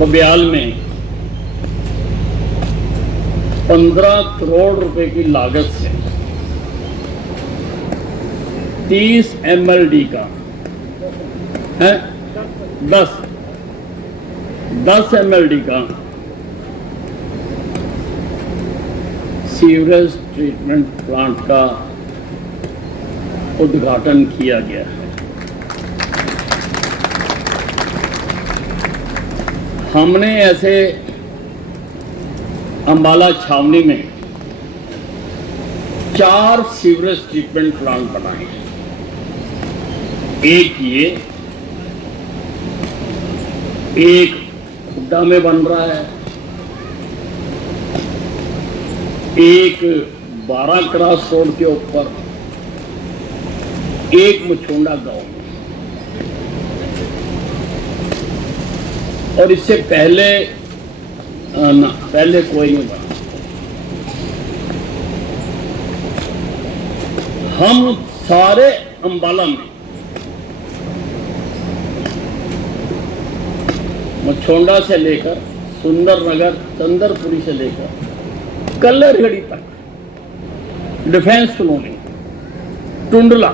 बब्याल में 15 करोड़ रुपए की लागत से 30 MLD का है, 10 MLD का सीवरेज ट्रीटमेंट प्लांट का उद्घाटन किया गया है। हमने ऐसे अंबाला छावनी में 4 सीवरेज ट्रीटमेंट प्लांट बनाए हैं। एक ये, एक खुड्डा में बन रहा है, एक 12 क्रॉस रोड के ऊपर, एक मुछोंडा गांव में। और इससे पहले कोई नहीं बना। हम सारे अंबाला में मुछोंडा से लेकर सुंदरनगर, चंदरपुरी से लेकर कल्लरगढ़ी तक, डिफेंस कॉलोनी, टुंडला,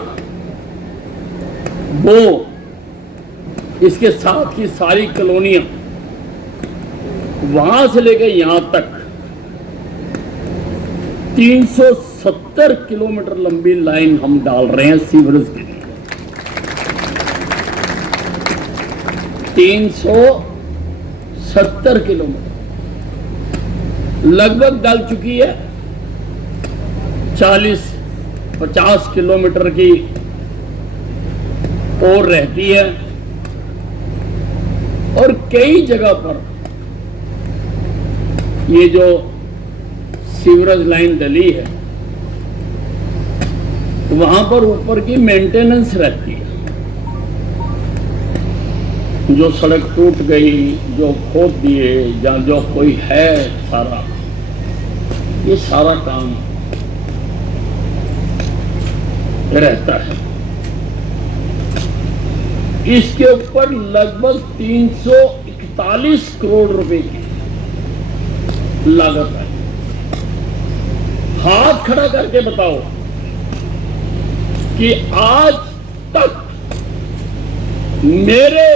वो इसके साथ की सारी कॉलोनियां, वहां से लेकर यहां तक 370 किलोमीटर लंबी लाइन हम डाल रहे हैं सीवरेज के लिए। 370 किलोमीटर लगभग डल चुकी है। 40-50 किलोमीटर की और रहती है, और कई जगह पर ये जो सीवरेज लाइन डली है वहां पर ऊपर की मेंटेनेंस रहती है। जो सड़क टूट गई, जो खोद दिए, या जो कोई है, सारा ये सारा काम रहता है। इसके ऊपर लगभग 341 करोड़ रुपए की लागत है। हाथ खड़ा करके बताओ कि आज तक मेरे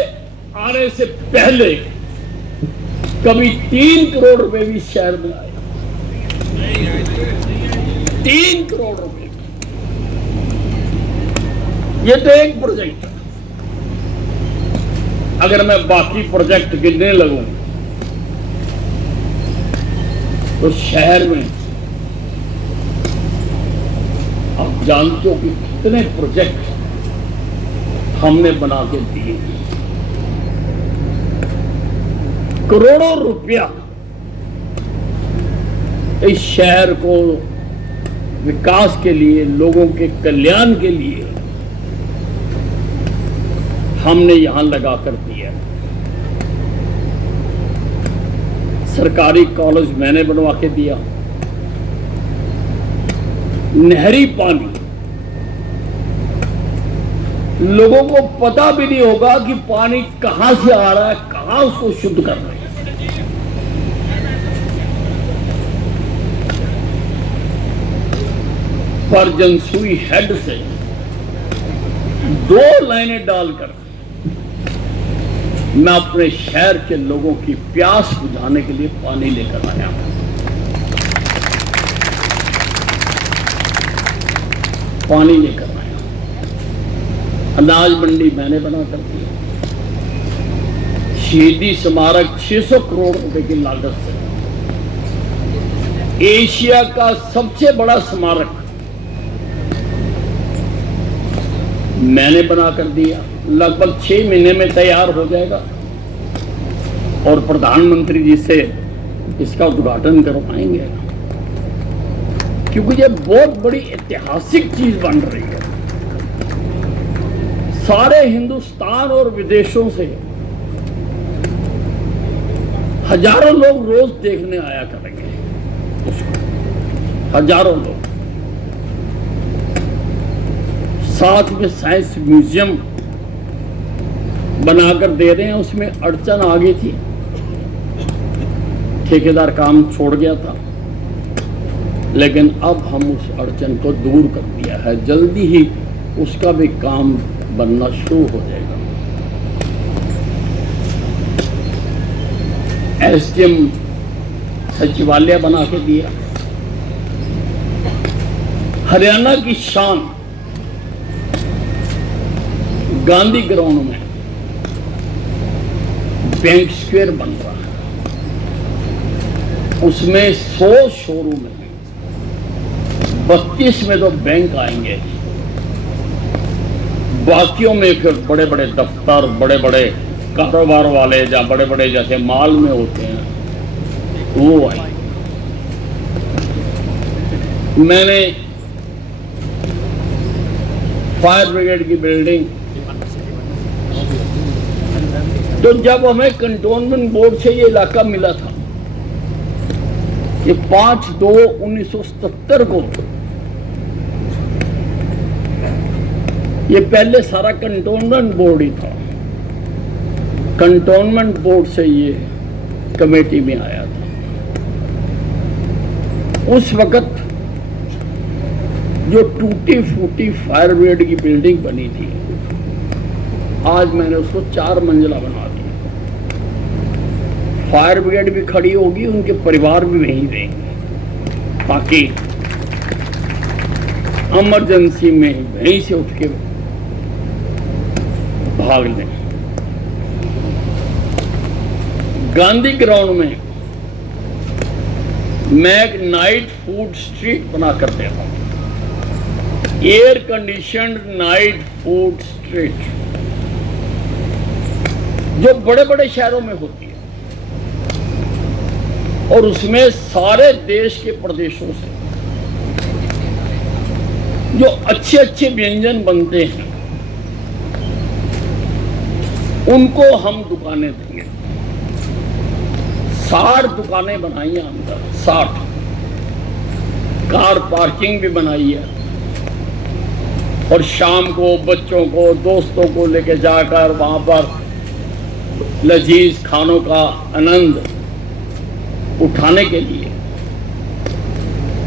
आने से पहले कभी 3 करोड़ रुपए भी शहर में आए? 3 करोड़ रुपए। ये तो एक प्रोजेक्ट है। अगर मैं बाकी प्रोजेक्ट गिनने लगूं तो शहर में आप जानते हो कि कितने प्रोजेक्ट हमने बना के दिए। करोड़ों रुपया इस शहर को विकास के लिए, लोगों के कल्याण के लिए हमने यहां लगा कर दिया। सरकारी कॉलेज मैंने बनवा के दिया। नहरी पानी लोगों को पता भी नहीं होगा कि पानी कहां से आ रहा है, कहां उसको शुद्ध कर रहे हैं। पर जनसुई हेड से 2 लाइनें डालकर मैं अपने शहर के लोगों की प्यास बुझाने के लिए पानी लेकर आया हूं। पानी लेकर आया। अनाज मंडी मैंने बना कर दी। शहीदी स्मारक 600 करोड़ रुपए की लागत से एशिया का सबसे बड़ा स्मारक मैंने बना कर दिया। लगभग 6 महीने में तैयार हो जाएगा और प्रधानमंत्री जी से इसका उद्घाटन करवाएंगे, क्योंकि ये बहुत बड़ी ऐतिहासिक चीज बन रही है। सारे हिंदुस्तान और विदेशों से हजारों लोग रोज देखने आया करेंगे उसको, हजारों लोग। साथ में साइंस म्यूजियम बनाकर दे रहे हैं। उसमें अड़चन आ गई थी ठेकेदार काम छोड़ गया था, लेकिन अब हम उस अड़चन को दूर कर दिया है। जल्दी ही उसका भी काम बनना शुरू हो जाएगा। एसडीएम सचिवालय बना के दिया। हरियाणा की शान गांधी ग्राउंड में बैंक स्क्वायर बन रहा है। उसमें 100 शोरूम है, 32 में तो बैंक आएंगे, बाकियों में फिर बड़े बड़े दफ्तर, बड़े बड़े कारोबार वाले या बड़े बड़े जैसे मॉल में होते हैं वो आए। मैंने फायर ब्रिगेड की बिल्डिंग, तो जब हमें कंटोनमेंट बोर्ड से ये इलाका मिला था कि 5/2/1977 को, ये पहले सारा कंटोनमेंट बोर्ड ही था। कंटोनमेंट बोर्ड से ये कमेटी में आया था। उस वक्त जो टूटी फूटी फायर ब्रिगेड की बिल्डिंग बनी थी, आज मैंने उसको 4 मंजिला बना दिया। फायर ब्रिगेड भी खड़ी होगी, उनके परिवार भी वहीं रहेंगे, ताकि इमरजेंसी में वहीं से उठ के भाग लें। गांधी ग्राउंड में मैं एक नाइट फूड स्ट्रीट बना कर दे रहा हूं, air conditioned night food street, जो बड़े बड़े शहरों में होती है, और उसमें सारे देश के प्रदेशों से जो अच्छे अच्छे व्यंजन बनते हैं उनको हम दुकानें देंगे। 60 दुकानें बनाई हैं अंदर, 60 कार पार्किंग भी बनाई है, और शाम को बच्चों को, दोस्तों को लेके जाकर वहां पर लजीज खानों का आनंद उठाने के लिए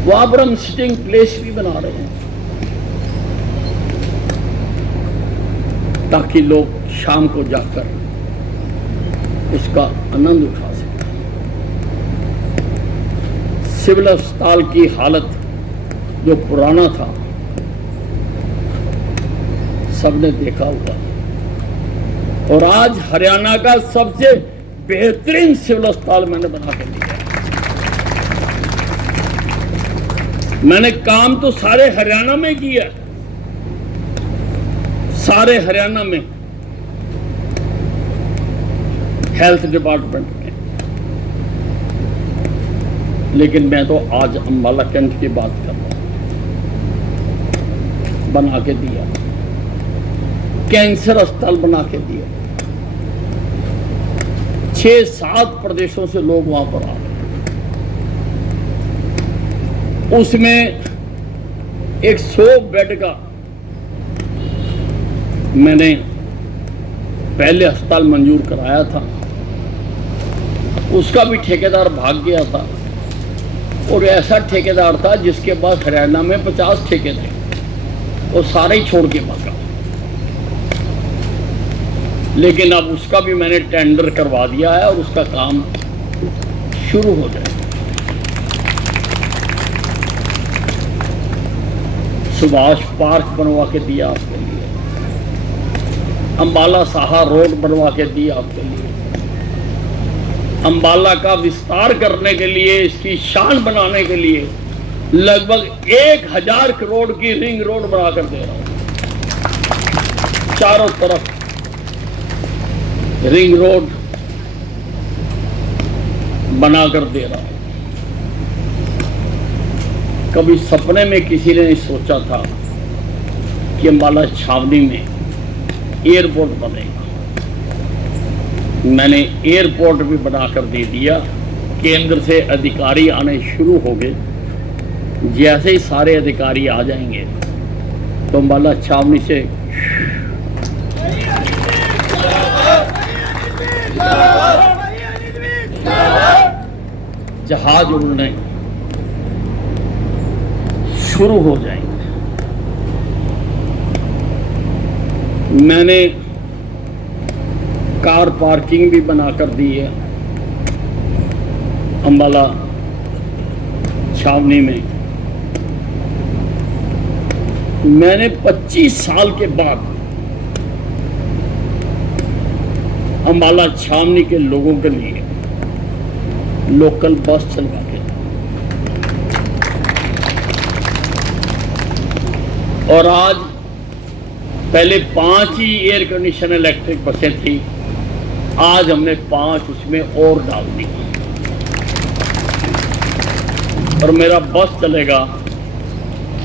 वहां पर हम सिटिंग प्लेस भी बना रहे हैं, ताकि लोग शाम को जाकर उसका आनंद उठा सकें। सिविल अस्पताल की हालत जो पुराना था सबने देखा हुआ, और आज हरियाणा का सबसे बेहतरीन सिविल अस्पताल मैंने बना कर दिया। मैंने काम तो सारे हरियाणा में किया, सारे हरियाणा में हेल्थ डिपार्टमेंट में, लेकिन मैं तो आज अंबाला कैंट की बात कर रहा हूं। बना के दिया, कैंसर अस्पताल बना के दिया, 6-7 प्रदेशों से लोग वहां पर आ रहे। उसमें एक 100 बेड का मैंने पहले अस्पताल मंजूर कराया था, उसका भी ठेकेदार भाग गया था, और ऐसा ठेकेदार था जिसके पास हरियाणा में 50 ठेके थे, वो सारे ही छोड़ के भागा। लेकिन अब उसका भी मैंने टेंडर करवा दिया है और उसका काम शुरू हो जाएगा। सुभाष पार्क बनवा के दिया आपके लिए, अंबाला साहा रोड बनवा के दिया आपके लिए, अंबाला का विस्तार करने के लिए, इसकी शान बनाने के लिए लगभग 1000 करोड़ की रिंग रोड बनाकर दे रहा हूं। चारों तरफ रिंग रोड बनाकर दे रहा हूं। कभी सपने में किसी ने नहीं सोचा था कि अंबाला छावनी में एयरपोर्ट बनेगा। मैंने एयरपोर्ट भी बनाकर दे दिया। केंद्र से अधिकारी आने शुरू हो गए। जैसे ही सारे अधिकारी आ जाएंगे तो अंबाला छावनी से जहाज उड़ने शुरू हो जाएंगे। मैंने कार पार्किंग भी बनाकर दी है अंबाला छावनी में। मैंने 25 साल के बाद अंबाला छावनी के लोगों के लिए लोकल बस चलवा के, और आज पहले 5 ही एयर कंडीशन इलेक्ट्रिक बसें थी, आज हमने 5 उसमें और डाल दी। और मेरा बस चलेगा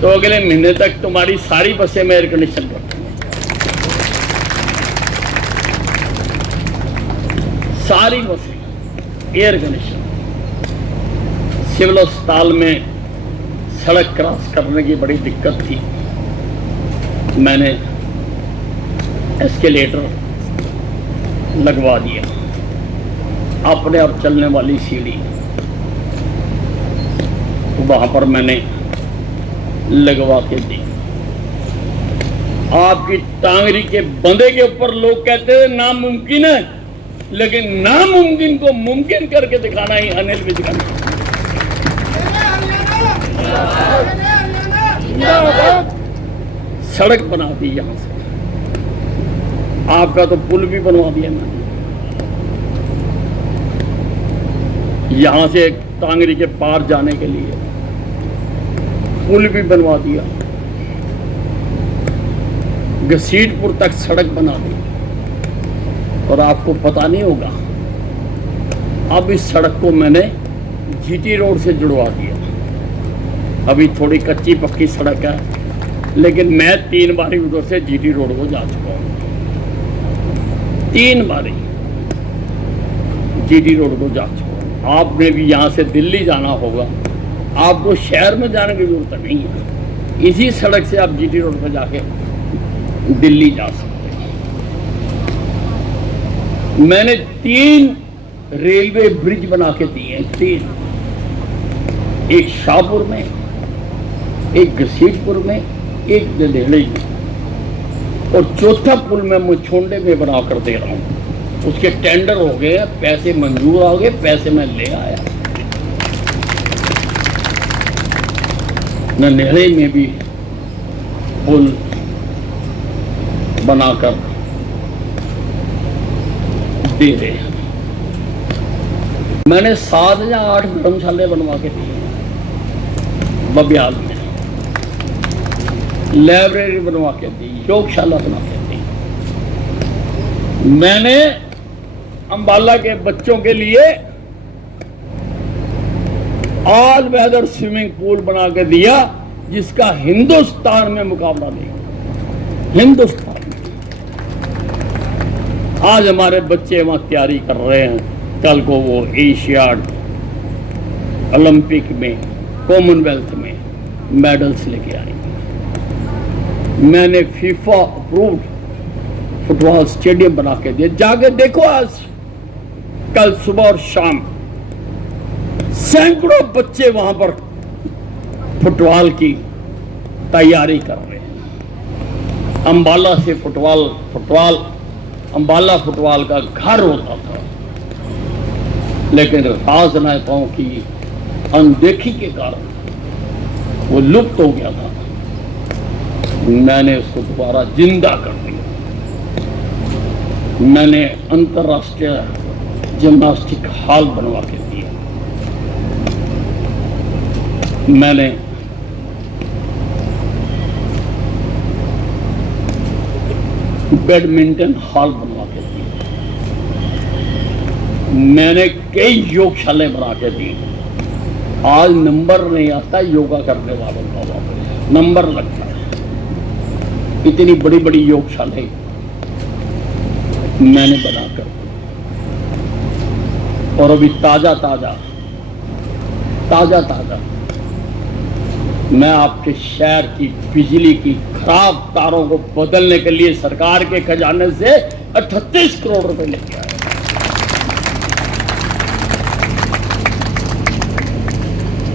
तो अगले महीने तक तुम्हारी सारी बसें में एयर कंडीशन रखूंगा। सारी बसें एयर कंडीशन। सिविल अस्पताल में सड़क क्रॉस करने की बड़ी दिक्कत थी, मैंने एस्केलेटर लगवा दिया, अपने आप चलने वाली सीढ़ी वहां पर मैंने लगवा के दी। आपकी टांगरी के बंदे के ऊपर लोग कहते हैं नामुमकिन है, लेकिन नामुमकिन को मुमकिन करके दिखाना ही अनिल विज का नाम। सड़क बना दी यहां से, आपका तो पुल भी बनवा दिया मैंने, यहां से टांगरी के पार जाने के लिए पुल भी बनवा दिया, घसीटपुर तक सड़क बना दी। और आपको पता नहीं होगा, अब इस सड़क को मैंने जीटी रोड से जुड़वा दिया। अभी थोड़ी कच्ची पक्की सड़क है, लेकिन मैं 3 बारी उधर से जीटी रोड को जा चुका हूं, 3 बारी जीटी रोड को जा चुका हूं। आपने भी यहां से दिल्ली जाना होगा, आपको शहर में जाने की जरूरत नहीं है, इसी सड़क से आप जीटी रोड पर जाके दिल्ली जा सकते हैं। मैंने 3 रेलवे ब्रिज बना के दिए हैं, 3, एक शाहपुर में, एक घसीटपुर में, एक नदेड़ी में, और चौथा पुल मैं मुछोंडे में बना कर दे रहा हूं। उसके टेंडर हो गए, पैसे मंजूर हो गए, पैसे मैं ले आया। ननेड़े में भी पुल बनाकर दे रहे हैं। मैंने 7 या 8 धर्मशाले बनवा के दिए बबियाल में, लाइब्रेरी बनवा के दी, योगशाला बना के दी। मैंने अंबाला के बच्चों के लिए ऑल वेदर स्विमिंग पूल बना के दिया, जिसका हिंदुस्तान में मुकाबला नहीं। हिंदुस्तान में आज हमारे बच्चे वहां तैयारी कर रहे हैं, कल को वो एशियाड, ओलंपिक में, कॉमनवेल्थ में मेडल्स लेके आएंगे। मैंने फीफा अप्रूव्ड फुटबॉल स्टेडियम बना के दिया, जाके देखो। आज कल सुबह और शाम सैकड़ों बच्चे वहां पर फुटबॉल की तैयारी कर रहे हैं। अंबाला से फुटबॉल अंबाला फुटबॉल का घर होता था, लेकिन राजनेताओं की अनदेखी के कारण वो लुप्त हो गया था। मैंने उसको दोबारा जिंदा कर दिया। मैंने अंतर्राष्ट्रीय जिम्नास्टिक हॉल बनवा के दिया। मैंने बैडमिंटन हॉल बनवा के दिए। मैंने कई योगशालाएं बना के दी। आज नंबर नहीं आता योगा करने वालों का, नंबर लगता है। इतनी बड़ी बड़ी योगशालाएं मैंने बनाकर, और अभी ताजा मैं आपके शहर की बिजली की खराब तारों को बदलने के लिए सरकार के खजाने से 38 करोड़ रुपए लेके आया।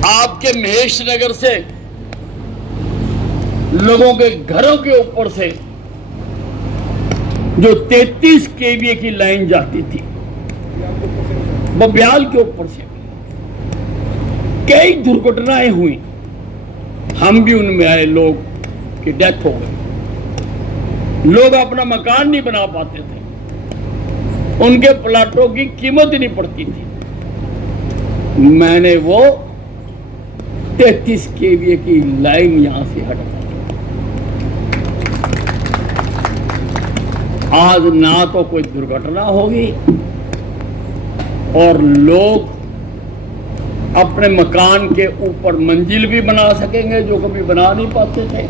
आपके महेश नगर से लोगों के घरों के ऊपर से जो 33 केवीए की लाइन जाती थी, बब्याल के ऊपर से कई दुर्घटनाएं हुई। हम भी उनमें आए, लोग की डेथ हो गई। लोग अपना मकान नहीं बना पाते थे, उनके प्लाटों की कीमत ही नहीं पड़ती थी। मैंने वो 33 केवीए की लाइन यहां से हटा। आज ना तो कोई दुर्घटना होगी और लोग अपने मकान के ऊपर मंजिल भी बना सकेंगे जो कभी बना नहीं पाते थे।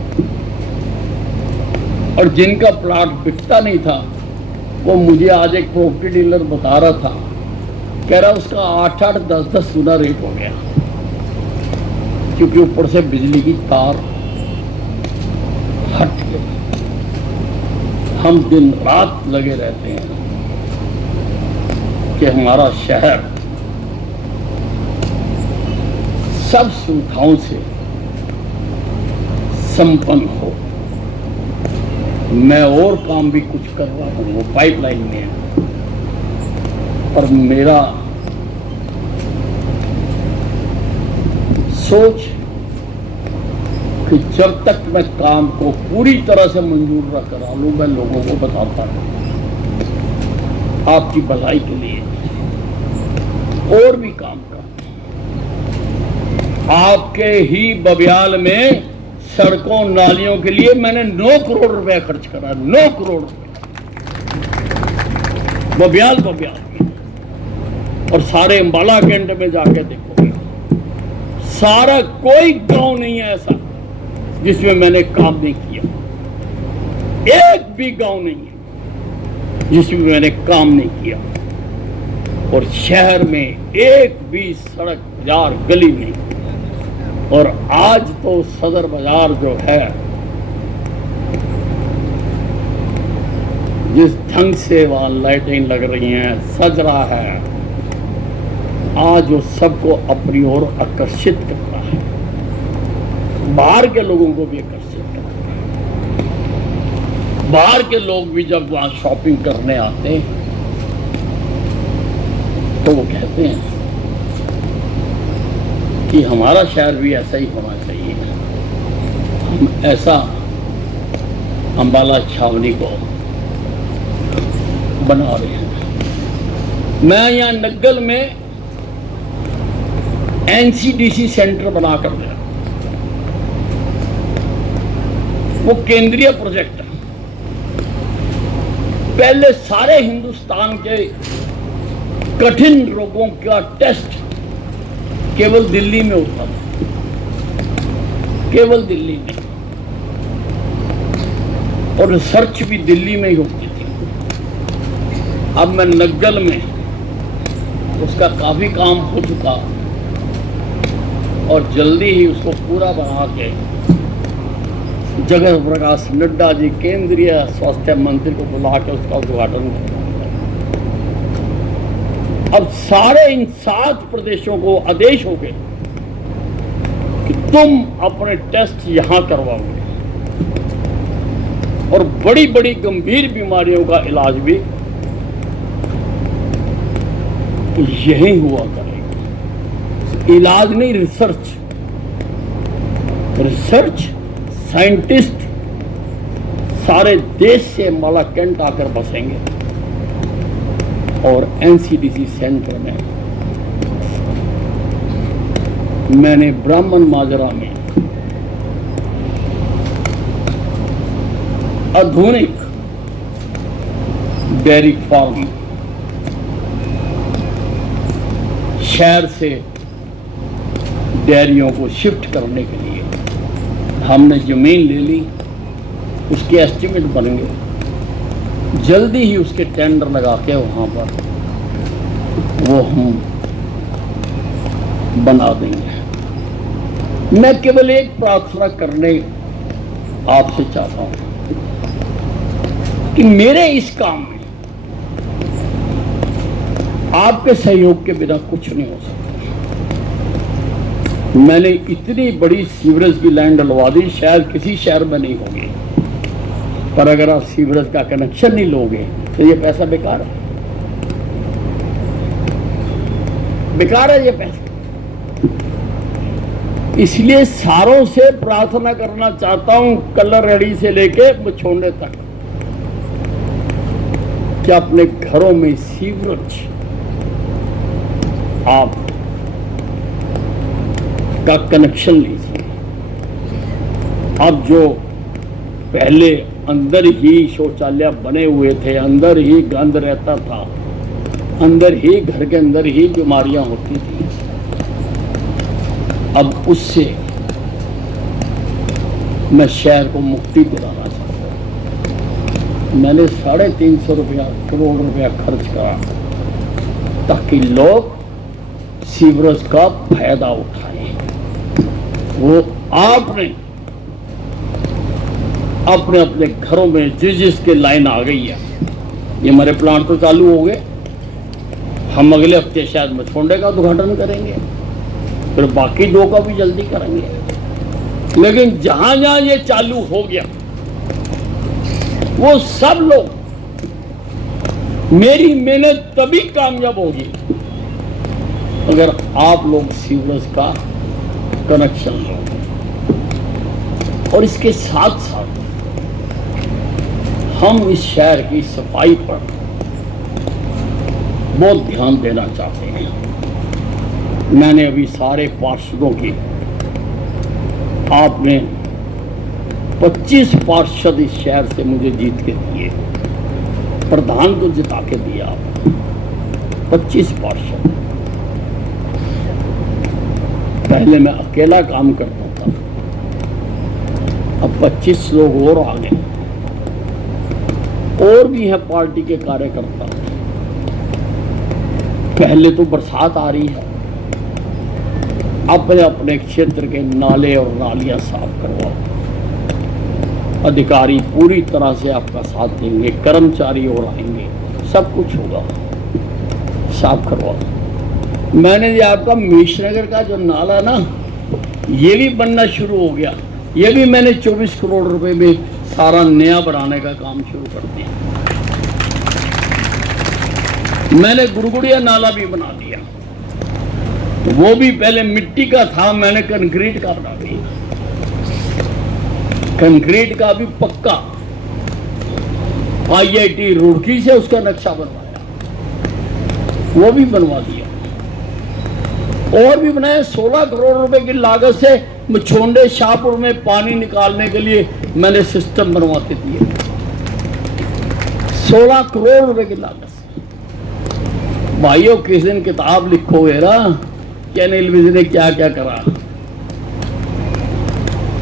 और जिनका प्लाट बिकता नहीं था, वो मुझे आज एक प्रॉपर्टी डीलर बता रहा था, कह रहा उसका 8-8, 10-10 गुना रेट हो गया, क्योंकि ऊपर से बिजली की तार हट गई। हम दिन रात लगे रहते हैं कि हमारा शहर सब सुविधाओं से संपन्न हो। मैं और काम भी कुछ कर रहा हूं, वो पाइपलाइन में है, पर मेरा सोच कि जब तक मैं काम को पूरी तरह से मंजूर न करा लूं, मैं लोगों को बताता हूं आपकी भलाई के लिए और भी काम कर। आपके ही बब्याल में सड़कों नालियों के लिए मैंने 9 करोड़ रुपया खर्च करा, 9 करोड़ रुपया बब्याल में। और सारे अंबाला कैंट में जाके देखोगे, सारा कोई गांव नहीं है ऐसा जिसमें मैंने काम नहीं किया। एक भी गांव नहीं है जिसमें मैंने काम नहीं किया। और शहर में एक भी सड़क, बाजार, गली नहीं। और आज तो सदर बाजार जो है, जिस ढंग से वहां लाइटें लग रही हैं, सज रहा है, आज वो सबको अपनी ओर आकर्षित करता है, बाहर के लोगों को भी आकर्षित करता है। बाहर के लोग भी जब वहां शॉपिंग करने आते हैं तो वो कहते हैं कि हमारा शहर भी ऐसा ही होना चाहिए। हम ऐसा अंबाला छावनी को बना रहे हैं। मैं यहाँ नग्गल में एनसीडीसी सेंटर बनाकर दिया। वो केंद्रीय प्रोजेक्ट है। पहले सारे हिंदुस्तान के कठिन रोगों का टेस्ट केवल दिल्ली में होता था, केवल दिल्ली में, और रिसर्च भी दिल्ली में ही होती थी। अब मैं नग्गल में उसका काफी काम हो चुका और जल्दी ही उसको पूरा बना के जगत प्रकाश नड्डा जी केंद्रीय स्वास्थ्य मंत्री को बुला के उसका उद्घाटन किया। अब सारे इन 7 प्रदेशों को आदेश हो गए कि तुम अपने टेस्ट यहां करवाओगे और बड़ी बड़ी गंभीर बीमारियों का इलाज भी यही हुआ करेगा। इलाज नहीं, रिसर्च, साइंटिस्ट सारे देश से अंबाला कैंट आकर बसेंगे और एनसीडीसी सेंटर में मैंने ब्राह्मण माजरा में आधुनिक डेयरी फार्म शहर से डेयरियों को शिफ्ट करने के लिए हमने जमीन ले ली, उसके एस्टीमेट बन गए। जल्दी ही उसके टेंडर लगा के वहां पर वो हम बना देंगे। मैं केवल एक प्रार्थना करने आपसे चाहता हूं कि मेरे इस काम में आपके सहयोग के बिना कुछ नहीं हो सकता। मैंने इतनी बड़ी सीवरेज की लाइन डलवा दी, शायद किसी शहर में नहीं होगी, पर अगर आप सीवरेज का कनेक्शन नहीं लोगे तो ये पैसा बेकार है, बेकार है ये पैसा। इसलिए सारों से प्रार्थना करना चाहता हूं, कल्लरड़ी से लेके मछोंडे तक, कि अपने घरों में सीवरेज आप का कनेक्शन लीजिए। अब जो पहले अंदर ही शौचालय बने हुए थे, अंदर ही गंद रहता था, अंदर ही घर के अंदर ही बीमारियां होती थी, अब उससे मैं शहर को मुक्ति दिलाना चाहता हूं। मैंने 350 करोड़ रुपया खर्च करा ताकि लोग सीवरेज का फायदा उठाएं। वो आपने अपने अपने घरों में जिसके लाइन आ गई है, ये हमारे प्लांट तो चालू हो गए, हम अगले हफ्ते शायद मछोंडे का उद्घाटन करेंगे, फिर बाकी 2 का भी जल्दी करेंगे। लेकिन जहां जहां ये चालू हो गया, वो सब लोग, मेरी मेहनत तभी कामयाब होगी अगर आप लोग सीवरेज का कनेक्शन लोगे। और इसके साथ साथ हम इस शहर की सफाई पर बहुत ध्यान देना चाहते हैं। मैंने अभी सारे पार्षदों की, आपने 25 पार्षद इस शहर से मुझे जीत के दिए, प्रधान को जिता के दिया आप 25 पार्षद। पहले मैं अकेला काम करता था, अब 25 लोग और आ गए, और भी है पार्टी के कार्यकर्ता। पहले तो बरसात आ रही है, अपने अपने क्षेत्र के नाले और नालियां साफ करवाओ। अधिकारी पूरी तरह से आपका साथ देंगे, कर्मचारी और आएंगे, सब कुछ होगा, साफ करवाओ। मैंने ये आपका मीशनगर का जो नाला ना, ये भी बनना शुरू हो गया, ये भी मैंने 24 करोड़ रुपए में सारा नया बनाने का काम शुरू कर दिया। मैंने गुड़गुड़िया नाला भी बना दिया, वो भी पहले मिट्टी का था, मैंने कंक्रीट का बना दिया, कंक्रीट का भी पक्का। IIT रुड़की से उसका नक्शा बनवाया, वो भी बनवा दिया, और भी बनाया। 16 करोड़ रुपए की लागत से मछोंडे शाहपुर में पानी निकालने के लिए मैंने सिस्टम बनवा के दिए, 16 करोड़ रुपए की लागत से। भाइयों, किस दिन किताब लिखोगे ना कि अनिल विज ने क्या क्या करा,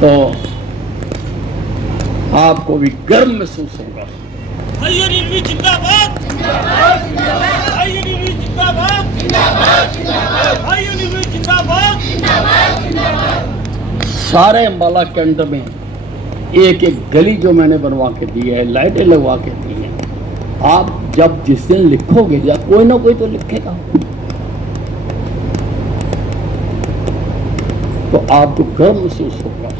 तो आपको भी गर्व महसूस होगा। जिंदाबाद, जिंदाबाद, जिंदाबाद, जिंदाबाद। सारे अम्बाला कैंट में एक एक गली जो मैंने बनवा के दी है, लाइटें लगवा के दी हैं। आप जब जिस दिन लिखोगे, या कोई ना कोई तो लिखेगा, तो आपको गर्व महसूस होगा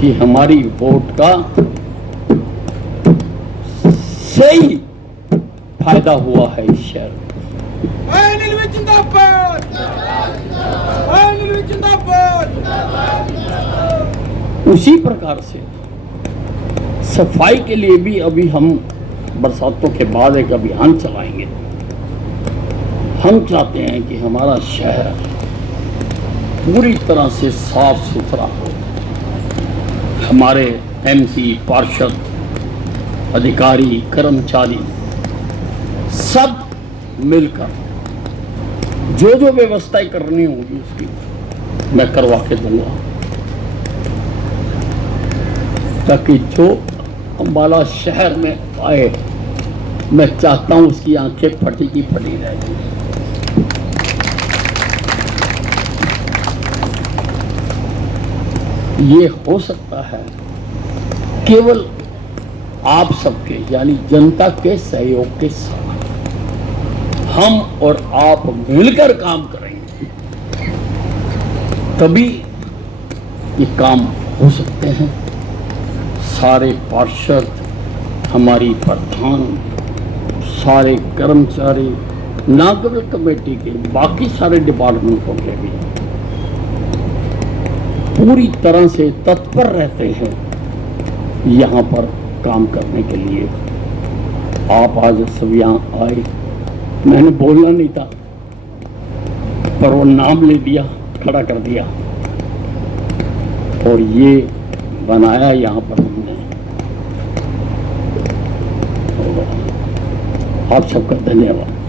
कि हमारी वोट का सही फायदा हुआ है इस शहर में। उसी प्रकार से सफाई के लिए भी अभी हम बरसातों के बाद एक अभियान चलाएंगे। हम चाहते हैं कि हमारा शहर पूरी तरह से साफ सुथरा हो। हमारे MP, पार्षद, अधिकारी, कर्मचारी सब मिलकर जो जो व्यवस्थाएं करनी होगी उसकी मैं करवा के दूंगा, ताकि जो अम्बाला शहर में आए, मैं चाहता हूं उसकी आंखें फटी की फटी रहेगी। ये हो सकता है केवल आप सबके, यानी जनता के सहयोग के साथ। हम और आप मिलकर काम करेंगे तभी ये काम हो सकते हैं। सारे पार्षद, हमारी प्रधान, सारे कर्मचारी, नागरिक कमेटी के बाकी सारे डिपार्टमेंटों के भी पूरी तरह से तत्पर रहते हैं यहाँ पर काम करने के लिए। आप आज सब यहाँ आए, मैंने बोलना नहीं था पर वो नाम ले दिया, खड़ा कर दिया और ये बनाया यहाँ पर हमने। आप सबका धन्यवाद।